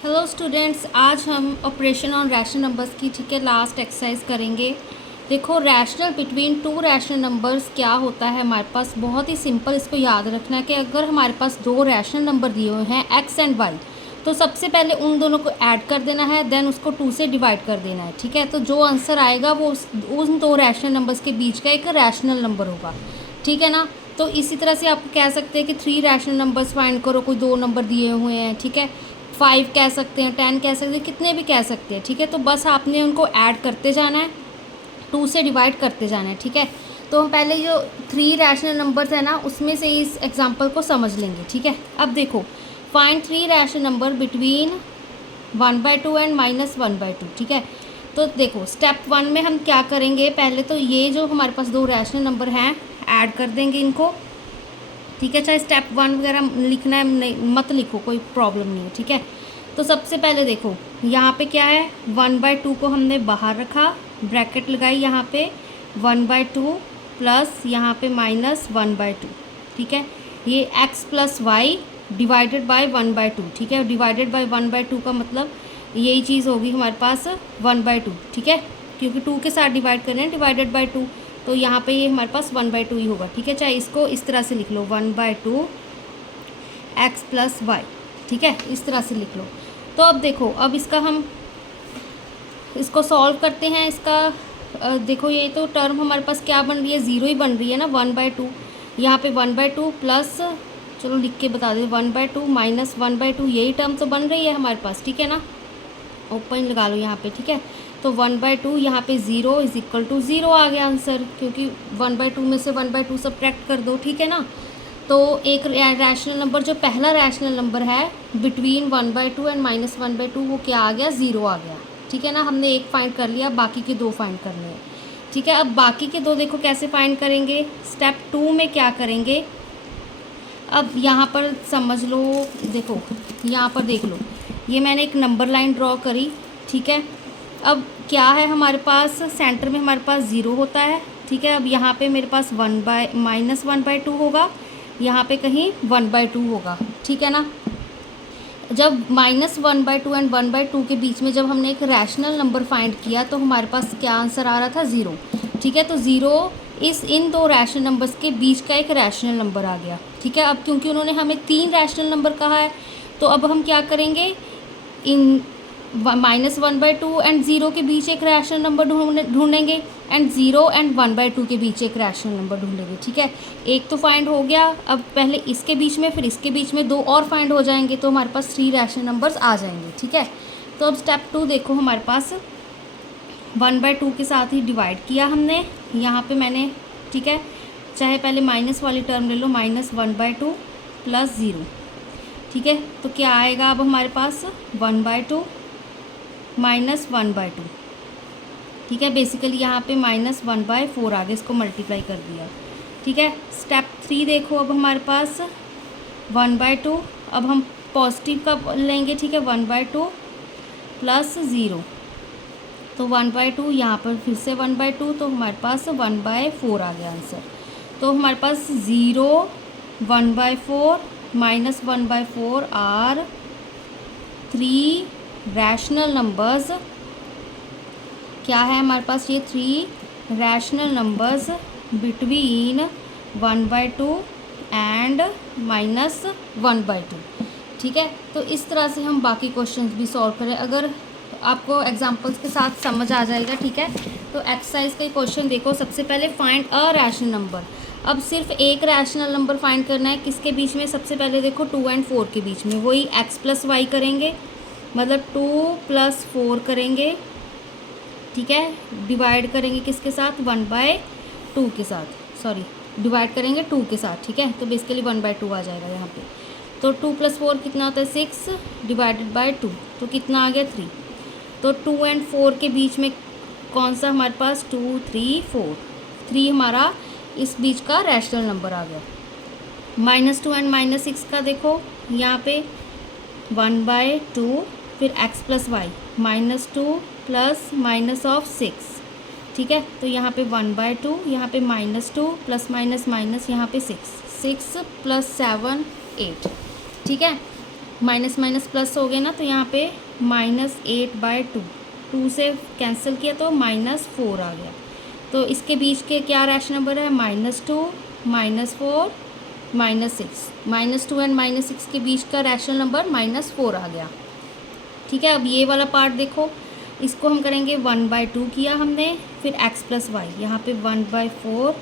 Hello students, आज हम operation on rational numbers की लास्ट एक्सरसाइज करेंगे। देखो, rational between two rational numbers क्या होता है हमारे पास। बहुत ही सिंपल, इसको याद रखना है कि अगर हमारे पास दो रैशनल नंबर दिए हुए हैं एक्स एंड वाई, तो सबसे पहले उन दोनों को ऐड कर देना है, देन उसको टू से डिवाइड कर देना है। ठीक है, तो जो आंसर आएगा वो उन दो रैशनल नंबर्स के बीच का एक रैशनल नंबर होगा। ठीक है ना। तो इसी तरह से आप कह सकते हैं कि थ्री रैशनल नंबर्स फाइंड करो, कोई दो नंबर दिए हुए हैं। ठीक है, 5 कह सकते हैं, 10 कह सकते हैं, कितने भी कह सकते हैं। ठीक है, तो बस आपने उनको ऐड करते जाना है, 2 से डिवाइड करते जाना है। ठीक है, तो हम पहले जो 3 रैशनल नंबर्स है ना, उसमें से इस एग्जांपल को समझ लेंगे। ठीक है, अब देखो, find 3 rational number between 1/2 and -1/2। ठीक है, तो देखो स्टेप 1 में हम क्या करेंगे, पहले तो ये जो हमारे पास दो रैशनल नंबर हैं ऐड कर देंगे इनको। ठीक है, चाहे स्टेप 1 वगैरह लिखना है नहीं, मत लिखो, कोई प्रॉब्लम नहीं है। ठीक है, तो सबसे पहले देखो यहाँ पे क्या है, 1/2 को हमने बाहर रखा, ब्रैकेट लगाई यहाँ पे 1/2 प्लस यहाँ पे -1/2। ठीक है, ये x plus y divided by 1/2। ठीक है, डिवाइडेड बाय 1/2 का मतलब यही चीज़ होगी हमारे पास 1/2। ठीक है, क्योंकि 2 के साथ डिवाइड कर रहे हैं, डिवाइडेड बाय 2, तो यहाँ पे ये हमारे पास 1/2 ही होगा। ठीक है, चाहे इसको इस तरह से लिख लो 1/2 x प्लस वाई। ठीक है, इस तरह से लिख लो। तो अब देखो, अब इसका हम इसको सॉल्व करते हैं। इसका देखो, ये तो टर्म हमारे पास क्या बन रही है, ज़ीरो ही बन रही है ना। 1/2 यहाँ पे 1/2 प्लस, चलो लिख के बता दें, 1/2 माइनस 1/2, यही टर्म तो बन रही है हमारे पास। ठीक है ना, ओपन लगा लो यहाँ पे। ठीक है, तो 1/2 यहाँ पे 0 इज इक्वल टू 0 आ गया आंसर, क्योंकि 1/2 में से 1/2 सब्ट्रैक्ट कर दो। ठीक है ना, तो एक रैशनल नंबर, जो पहला रैशनल नंबर है बिटवीन 1/2 एंड -1/2, वो क्या आ गया, 0 आ गया। ठीक है ना, हमने एक फाइंड कर लिया, बाकी के दो फाइंड करने हैं। ठीक है, अब बाकी के दो देखो कैसे फाइंड करेंगे। स्टेप 2 में क्या करेंगे, अब यहाँ पर समझ लो, देखो यहाँ पर देख लो, ये मैंने एक नंबर लाइन ड्रॉ करी। ठीक है, अब क्या है हमारे पास, सेंटर में हमारे पास 0 होता है। ठीक है, अब यहाँ पे मेरे पास -1/2 होगा, यहाँ पे कहीं 1/2 होगा। ठीक है ना, जब -1/2 एंड 1/2 के बीच में जब हमने एक रैशनल नंबर फाइंड किया, तो हमारे पास क्या आंसर आ रहा था, 0। ठीक है, तो 0 इन दो रैशनल नंबर्स के बीच का एक रैशनल नंबर आ गया। ठीक है, अब क्योंकि उन्होंने हमें 3 रैशनल नंबर कहा है, तो अब हम क्या करेंगे, इन -1/2 एंड 0 के बीच एक रैशनल नंबर ढूंढेंगे, एंड 0 एंड 1/2 के बीच एक रैशनल नंबर ढूंढेंगे। ठीक है, एक तो फाइंड हो गया, अब पहले इसके बीच में, फिर इसके बीच में दो और फाइंड हो जाएंगे, तो हमारे पास 3 रैशनल नंबर्स आ जाएंगे। ठीक है, तो अब स्टेप 2 देखो, हमारे पास 1/2 के साथ ही डिवाइड किया हमने यहाँ पे मैंने। ठीक है, चाहे पहले माइनस वाली टर्म ले लो, -1/2 प्लस 0। ठीक है, तो क्या आएगा अब हमारे पास, 1/2 -1/2। ठीक है, बेसिकली यहाँ पे -1/4 आ गया, इसको मल्टीप्लाई कर दिया। ठीक है, स्टेप 3 देखो, अब हमारे पास 1/2, अब हम पॉजिटिव का लेंगे। ठीक है, 1/2 प्लस 0, तो 1/2 यहाँ पर फिर से 1/2, तो हमारे पास 1/4 आ गया आंसर। तो हमारे पास 0, 1/4, -1/4 आर 3 रैशनल नंबर्स। क्या है हमारे पास, ये 3 रैशनल नंबर्स बिटवीन 1/2 एंड -1/2। ठीक है, तो इस तरह से हम बाकी क्वेश्चंस भी सॉल्व करें, अगर आपको एग्जांपल्स के साथ समझ आ जाएगा। ठीक है, तो एक्सरसाइज का क्वेश्चन देखो, सबसे पहले फाइंड अ रैशनल नंबर। अब सिर्फ एक रैशनल नंबर फाइंड करना है, किसके बीच में, सबसे पहले देखो 2 एंड 4 के बीच में, वही x प्लस वाई करेंगे, मतलब 2 + 4 करेंगे। ठीक है, डिवाइड करेंगे किसके साथ, 1/2 के साथ, सॉरी डिवाइड करेंगे 2 के साथ। ठीक है, तो बेसिकली 1/2 आ जाएगा यहाँ पे। तो 2 + 4 कितना होता है, 6 डिवाइडेड बाय 2, तो कितना आ गया, 3। तो 2 एंड 4 के बीच में कौन सा हमारे पास, 2, 3, 4, 3 हमारा इस बीच का रैशनल नंबर आ गया। -2 एंड -6 का देखो यहाँ पे 1/2, फिर x प्लस वाई, -2 प्लस -6। ठीक है, तो यहाँ पे 1/2, यहाँ पे -2 प्लस माइनस माइनस यहाँ पे 6 + 7 8। ठीक है, माइनस माइनस प्लस हो गया ना, तो यहाँ पे -8/2, 2 से कैंसिल किया तो -4 आ गया। तो इसके बीच के क्या रैशनल नंबर है? -2, -4, -6। -2 एंड -6 के बीच का रैशनल नंबर -4 आ गया। ठीक है, अब ये वाला पार्ट देखो, इसको हम करेंगे 1/2 किया हमने, फिर x + y, यहाँ पे 1/4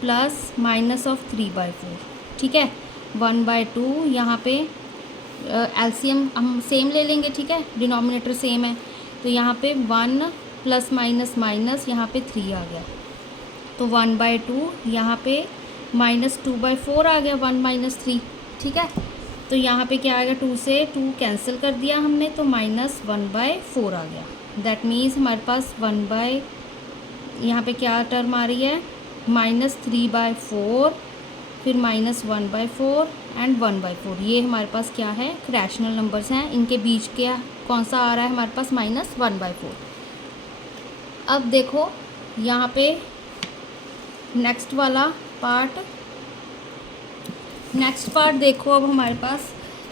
प्लस -3/4। ठीक है, 1/2 यहाँ पे एलसीएम हम सेम ले लेंगे। ठीक है, डिनोमिनेटर सेम है, तो यहाँ पे 1 प्लस माइनस माइनस यहाँ पे 3 आ गया, तो 1/2 यहाँ पे -2/4 आ गया, 1 - 3। ठीक है, तो यहाँ पे क्या आएगा, 2 से 2 कैंसिल कर दिया हमने, तो -1/4 आ गया। दैट मीन्स हमारे पास यहाँ पे क्या टर्म आ रही है, -3/4, फिर -1/4 एंड 1/4। ये हमारे पास क्या है, रैशनल नंबर्स हैं। इनके बीच क्या कौन सा आ रहा है हमारे पास, -1/4। अब देखो यहाँ पे नेक्स्ट पार्ट देखो। अब हमारे पास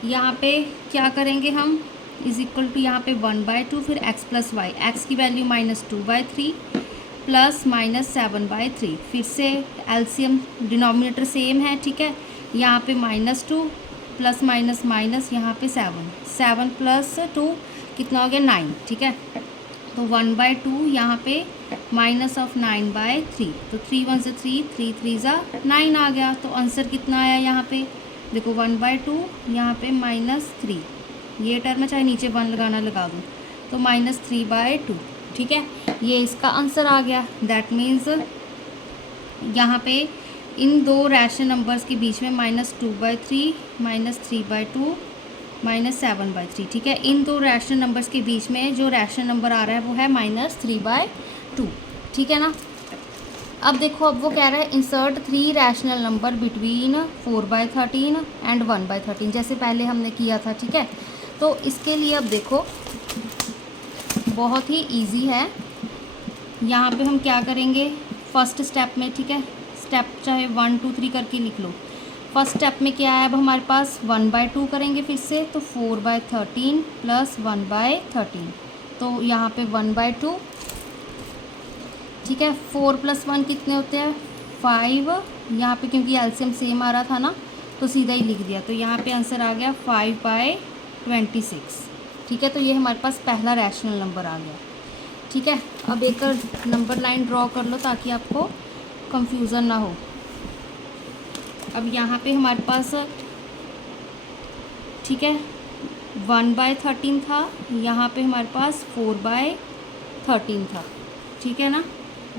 यहाँ पे क्या करेंगे हम, = यहाँ पे 1/2, फिर x + y, x की वैल्यू -2/3 प्लस -7/3। फिर से एलसीएम डिनोमिनेटर सेम है। ठीक है, यहाँ पे -2 प्लस माइनस माइनस यहाँ पे 7 + 2 कितना हो गया, 9। ठीक है, तो 1/2 यहाँ पे -9/3, तो 3 × 1 = 3, 3 × 3 = 9 आ गया। तो आंसर कितना आया यहाँ पे, देखो 1/2 यहाँ पे -3, ये टर्म है, चाहे नीचे 1 लगाना लगा दूँ, तो -3/2। ठीक है, ये इसका आंसर आ गया। दैट मीन्स यहाँ पे इन दो रैशनल नंबर्स के बीच में -2/3, -3/2, -7/3। ठीक है, इन दो रैशनल नंबर्स के बीच में जो रैशनल नंबर आ रहा है वो है -3/2। ठीक है ना। अब देखो, अब वो कह रहा है insert 3 rational number between 4/13 and 1/13, जैसे पहले हमने किया था। ठीक है, तो इसके लिए अब देखो बहुत ही इजी है। यहाँ पे हम क्या करेंगे फर्स्ट स्टेप में, ठीक है, स्टेप चाहे 1 2 3 करके लिख लो। फर्स्ट स्टेप में क्या है, अब हमारे पास 1/2 करेंगे फिर से, तो 4/13 प्लस 1/13, तो यहाँ पे 1/2। ठीक है, 4 + 1 कितने होते हैं, 5। यहाँ पे क्योंकि एलसीएम सेम आ रहा था ना, तो सीधा ही लिख दिया, तो यहाँ पे आंसर आ गया 5/26। ठीक है, तो ये हमारे पास पहला रैशनल नंबर आ गया। ठीक है, अब एक नंबर लाइन ड्रॉ कर लो ताकि आपको कंफ्यूजन ना हो। अब यहाँ पे हमारे पास, ठीक है, 1/13 था, यहाँ पे हमारे पास 4/13 था। ठीक है ना,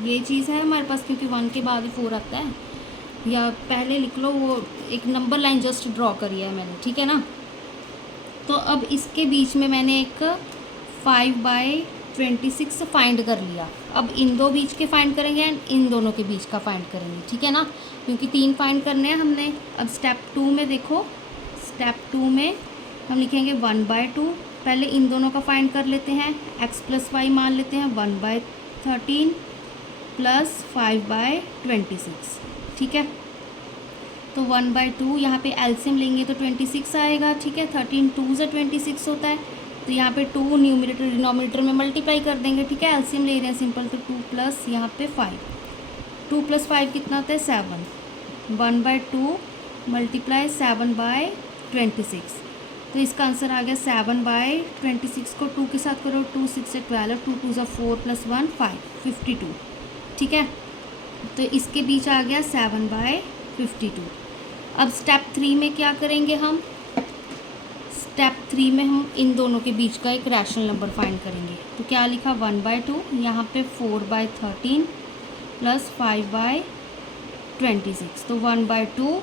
ये चीज़ है हमारे पास, क्योंकि 1 के बाद ही 4 आता है, या पहले लिख लो, वो एक नंबर लाइन जस्ट ड्रॉ करी है मैंने। ठीक है ना, तो अब इसके बीच में मैंने एक 5/26 फाइंड कर लिया। अब इन दो बीच के फाइंड करेंगे एंड इन दोनों के बीच का फाइंड करेंगे। ठीक है ना, क्योंकि 3 फाइंड करने हैं हमने। अब स्टेप 2 में देखो, स्टेप 2 में हम लिखेंगे 1/2, पहले इन दोनों का फाइंड कर लेते हैं, x + y मान लेते हैं, 1/13 प्लस 5/26। ठीक है, तो 1/2 यहाँ पे एलसीएम लेंगे तो 26 आएगा। ठीक है, 13 2 से 26 होता है, तो यहाँ पे 2 न्यूमरेटर डिनोमिनेटर में मल्टीप्लाई कर देंगे। ठीक है, एलसीएम ले रहे हैं सिंपल, तो 2 प्लस यहाँ पे 5, 2 + 5 कितना होता है, 7। 1/2 × 7/26, तो इसका आंसर आ गया 7/26 को 2 के साथ करो, 2 6 से 12, 2 2 = 4 + 1 5, 52। ठीक है, तो इसके बीच आ गया 7/52। अब स्टेप 3 में क्या करेंगे हम, स्टेप 3 में हम इन दोनों के बीच का एक रैशनल नंबर फाइंड करेंगे। तो क्या लिखा, 1/2, यहाँ पे 4/13 प्लस 5/26, तो 1/2,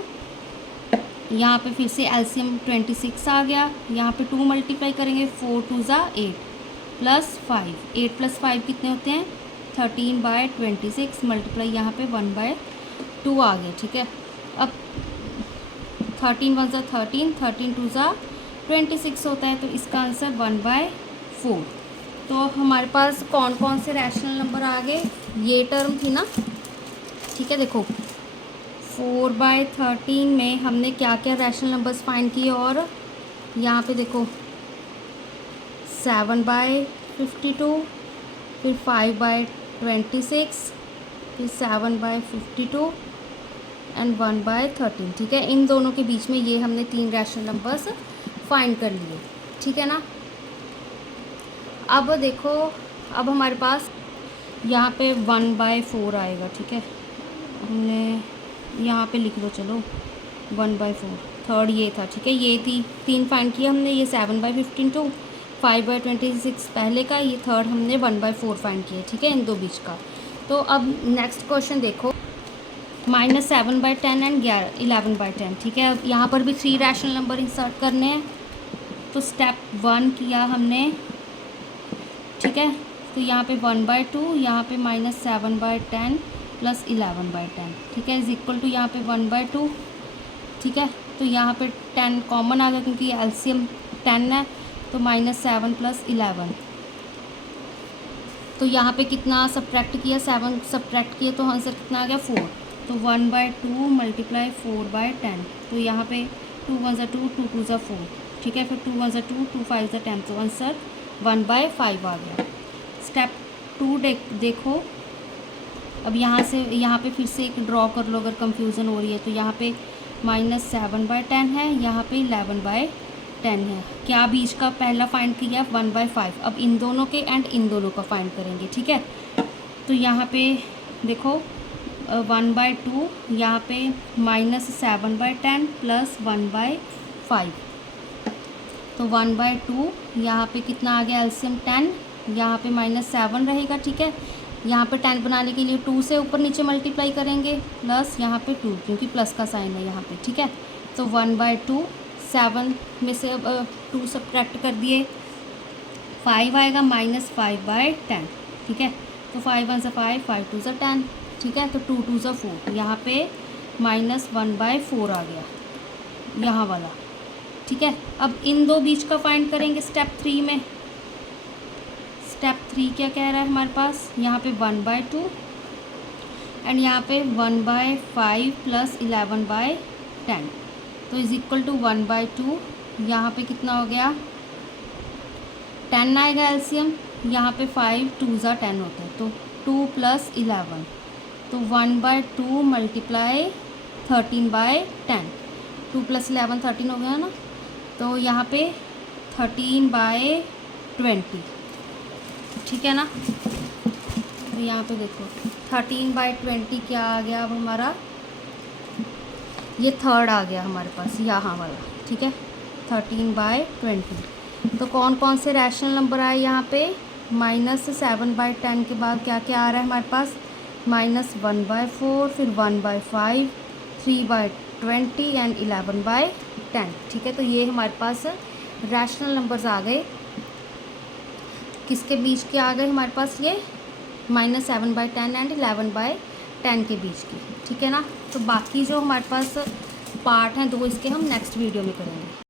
यहाँ पे फिर से एलसीएम 26 आ गया, यहाँ पे 2 मल्टीप्लाई करेंगे, 4 2 = 8 प्लस 5, 8 + 5 कितने होते हैं, 13/26 मल्टीप्लाई यहाँ पे 1/2 आ गया। ठीक है, अब 13 1 = 13, 13 2 = 26 होता है, तो इसका आंसर 1/4। तो हमारे पास कौन कौन से रैशनल नंबर आ गए, ये टर्म थी ना। ठीक है, देखो 4/13 में हमने क्या क्या रैशनल नंबर्स फाइंड किए और यहाँ पे देखो 7/52, फिर 5/26, फिर 7/52 एंड 1/13। ठीक है, इन दोनों के बीच में ये हमने 3 रैशनल नंबर्स फाइंड कर लिए। ठीक है ना। अब देखो, अब हमारे पास यहाँ पे 1/4 आएगा। ठीक है, हमने यहाँ पे लिख लो, चलो 1/4 थर्ड ये था। ठीक है, ये थी 3 फाइंड किया हमने, ये 7/52, 5/26 पहले का, ये थर्ड हमने 1/4 फाइंड किया। ठीक है, इन दो बीच का। तो अब नेक्स्ट क्वेश्चन देखो, -7/10 एंड 11/10। ठीक है, अब यहाँ पर भी 3 रैशनल नंबर इंसर्ट करने हैं। तो स्टेप 1 किया हमने। ठीक है, तो यहाँ पे 1/2, यहाँ पे -7/10 प्लस 11/10। ठीक है, इज इक्वल टू यहाँ पे 1/2। ठीक है, तो यहाँ पे 10 कॉमन आ गया क्योंकि एलसीएम 10 है, तो -7 प्लस 11। तो यहाँ पे कितना सब्ट्रैक्ट किया, 7 सब्ट्रैक्ट किया, तो आंसर कितना आ गया 4। तो 1/2 मल्टीप्लाई 4/10। तो यहाँ पे 2 1 2, 2 2 4। ठीक है, फिर 2 1 2, 2 5 10, तो आंसर 1/5 आ गया। स्टेप 2 देखो, अब यहाँ से यहाँ पे फिर से एक ड्रॉ कर लो अगर कंफ्यूजन हो रही है। तो यहाँ पे -7/10 है, यहाँ पे 11/10 है। क्या बीच का पहला फाइंड किया 1/5। अब इन दोनों के एंड इन दोनों का फाइंड करेंगे। ठीक है, तो यहाँ पे देखो 1/2, यहाँ पे -7/10 प्लस 1/5। तो 1/2 यहाँ पे कितना आ गया एलसीएम 10, यहाँ पे -7 रहेगा। ठीक है, यहाँ पे 10 बनाने के लिए 2 से ऊपर नीचे मल्टीप्लाई करेंगे, प्लस यहाँ पे 2 क्योंकि प्लस का साइन है यहाँ पे। ठीक है, तो 1/2, 7 में से 2 सब्ट्रैक्ट कर दिए, 5 आएगा -5/10। ठीक है, तो 5 1 5, 5 2 10। ठीक है, तो 2 2 4, यहाँ पे -1/4 आ गया यहाँ वाला। ठीक है, अब इन दो बीच का फाइंड करेंगे स्टेप 3 में। स्टेप 3 क्या कह रहा है हमारे पास, यहाँ पे 1/2 एंड यहाँ पे 1/5 प्लस 11/10। तो इज इक्वल टू 1/2, यहाँ पे कितना हो गया 10 आएगा एलसीएम, यहाँ पे 5 2 10 होते हैं, तो 2 प्लस 11, तो 1/2 मल्टीप्लाई 13/10। 2 प्लस 11 13 हो गया ना, तो यहाँ पे 13/20। ठीक है ना, तो यहाँ पे देखो 13/20 क्या आ गया अब हमारा, ये थर्ड आ गया हमारे पास यहाँ वाला। ठीक है, 13/20। तो कौन कौन से रैशनल नंबर आए यहाँ पे, -7/10 के बाद क्या क्या आ रहा है हमारे पास, -1/4, फिर 1/5, 3/20 एंड 11/10। ठीक है, तो ये हमारे पास रैशनल नंबर्स आ गए। किसके बीच के आ गए हमारे पास, ये -7/10 एंड 11/10 के बीच की। ठीक है ना, तो बाकी जो हमारे पास पार्ट हैं 2 इसके हम नेक्स्ट वीडियो में करेंगे।